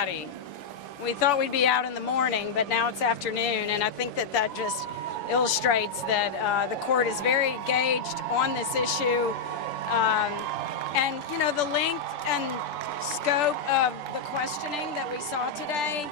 everybody. We thought we'd be out in the morning, but now it's afternoon, and I think that that just illustrates that the court is very engaged on this issue. And, you know, the length and scope of the questioning that we saw today,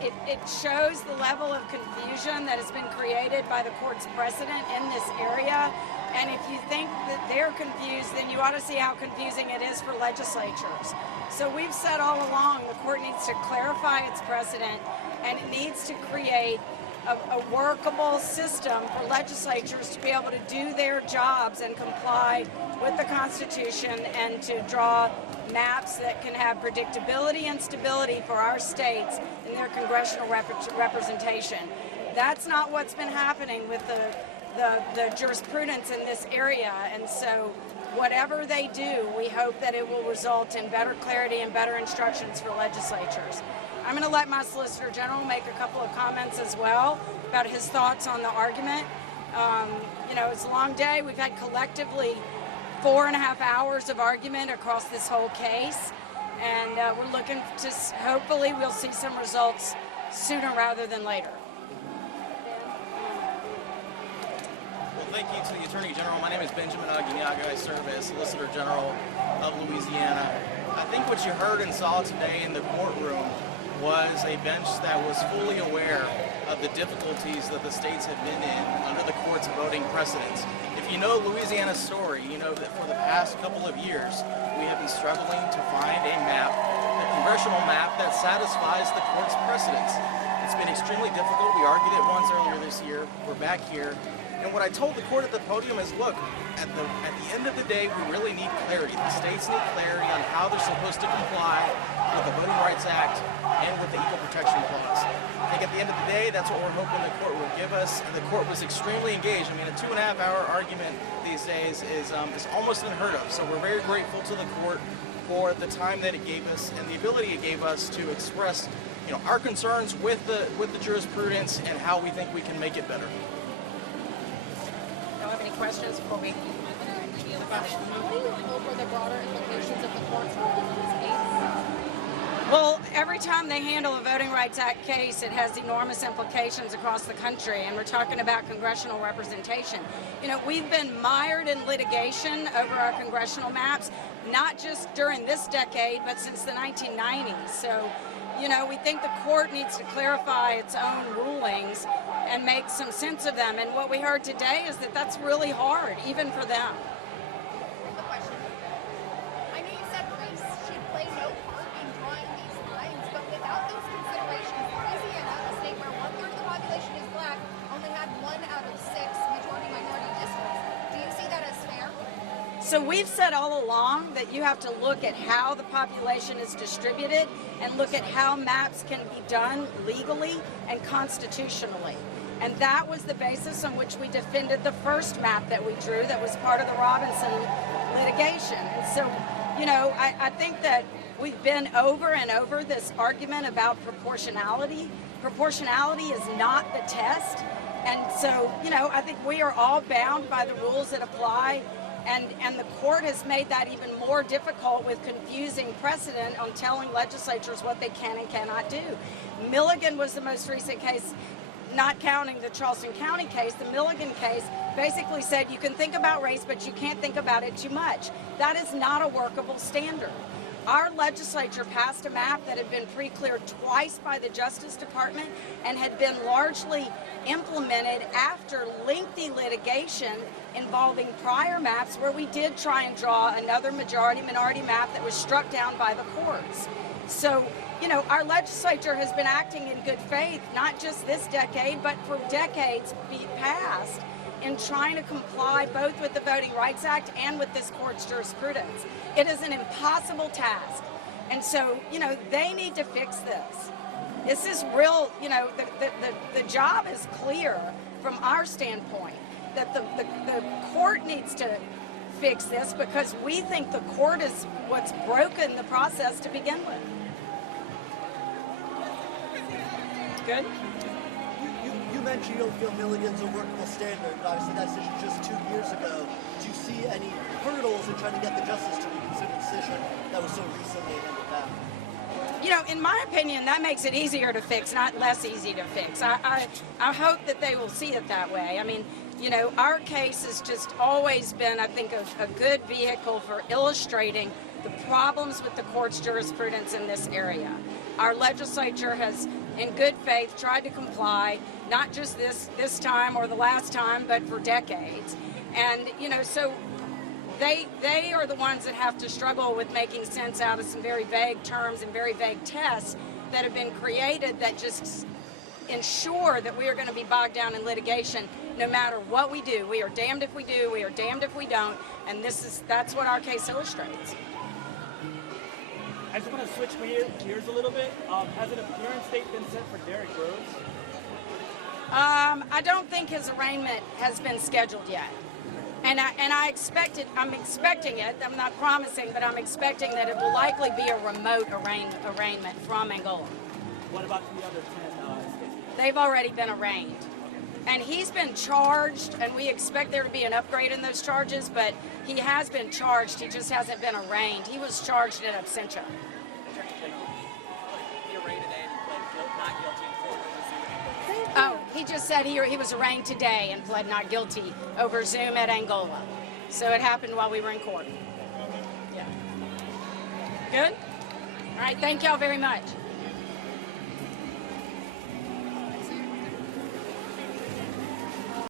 it shows the level of confusion that has been created by the court's precedent in this area. And if you think that they're confused, then you ought to see how confusing it is for legislatures. So we've said all along the court needs to clarify its precedent, and it needs to create a workable system for legislatures to be able to do their jobs and comply with the Constitution and to draw maps that can have predictability and stability for our states in their congressional representation. That's not what's been happening with the jurisprudence in this area, and so whatever they do, we hope that it will result in better clarity and better instructions for legislatures. I'm going to let my Solicitor General make a couple of comments as well about his thoughts on the argument. You know, it's a long day. We've had collectively 4.5 hours of argument across this whole case, and we're looking to, hopefully we'll see some results sooner rather than later. Well, thank you to the Attorney General. My name is Benjamin Aguinaga. I serve as Solicitor General of Louisiana. I think what you heard and saw today in the courtroom was a bench that was fully aware of the difficulties that the states have been in under the court's voting precedents. If you know Louisiana's story, you know that for the past couple of years, we have been struggling to find a map, a congressional map that satisfies the court's precedents. It's been extremely difficult. We argued it once earlier this year. We're back here. And what I told the court at the podium is, look, at the end of the day, we really need clarity. The states need clarity on how they're supposed to comply with the Voting Rights Act and with the Equal Protection Clause. I think at the end of the day, that's what we're hoping the court will give us. And the court was extremely engaged. I mean, a 2.5-hour argument these days is almost unheard of. So we're very grateful to the court for the time that it gave us and the ability it gave us to express, you know, our concerns with the jurisprudence and how we think we can make it better. Any questions before we? Over the broader implications of the court's ruling in this case? Well, every time they handle a Voting Rights Act case, it has enormous implications across the country, and we're talking about congressional representation. You know, we've been mired in litigation over our congressional maps, not just during this decade, but since the 1990s. So, you know, we think the court needs to clarify its own rulings and make some sense of them. And what we heard today is that that's really hard, even for them. The question. I know you said race should play no part in drawing these lines, but without those considerations, Louisiana, a state where 1/3 of the population is black, only had 1 out of 6 majority-minority districts. Do you see that as fair? So we've said all along that you have to look at how the population is distributed and look at how maps can be done legally and constitutionally. And that was the basis on which we defended the first map that we drew that was part of the Robinson litigation. And so, you know, I think that we've been over and over this argument about proportionality. Proportionality is not the test. And so, you know, I think we are all bound by the rules that apply. And the court has made that even more difficult with confusing precedent on telling legislatures what they can and cannot do. Milligan was the most recent case, not counting the Charleston County case. The Milligan case basically said you can think about race, but you can't think about it too much. That is not a workable standard. Our legislature passed a map that had been pre-cleared twice by the Justice Department and had been largely implemented after lengthy litigation involving prior maps where we did try and draw another majority-minority map that was struck down by the courts. So, you know, our legislature has been acting in good faith, not just this decade, but for decades past, in trying to comply both with the Voting Rights Act and with this court's jurisprudence. It is an impossible task. And so, you know, they need to fix this. This is real, you know, the job is clear from our standpoint that the court needs to fix this because we think the court is what's broken the process to begin with. Good? You mentioned you don't feel Milligan's a workable standard. Obviously, that decision just 2 years ago. Do you see any hurdles in trying to get the justice to reconsider a decision that was so recently handed down? You know, in my opinion, that makes it easier to fix, not less easy to fix. I hope that they will see it that way. I mean, you know, our case has just always been, I think, a good vehicle for illustrating the problems with the court's jurisprudence in this area. Our legislature has, in good faith, tried to comply, not just this time or the last time, but for decades. And, you know, so they are the ones that have to struggle with making sense out of some very vague terms and very vague tests that have been created that just ensure that we are going to be bogged down in litigation no matter what we do. We are damned if we do, we are damned if we don't, and that's what our case illustrates. I just want to switch gears a little bit. Has an appearance date been set for Derrick Rose? I don't think his arraignment has been scheduled yet. And I'm expecting it. I'm not promising, but I'm expecting that it will likely be a remote arraignment from Angola. What about the other 10 states? They've already been arraigned. And he's been charged, and we expect there to be an upgrade in those charges, but he has been charged, he just hasn't been arraigned. He was charged in absentia. He arraigned today and pled not guilty in court over Zoom. Oh, he just said he was arraigned today and pled not guilty over Zoom at Angola. So it happened while we were in court. Yeah. Good? All right, thank y'all very much.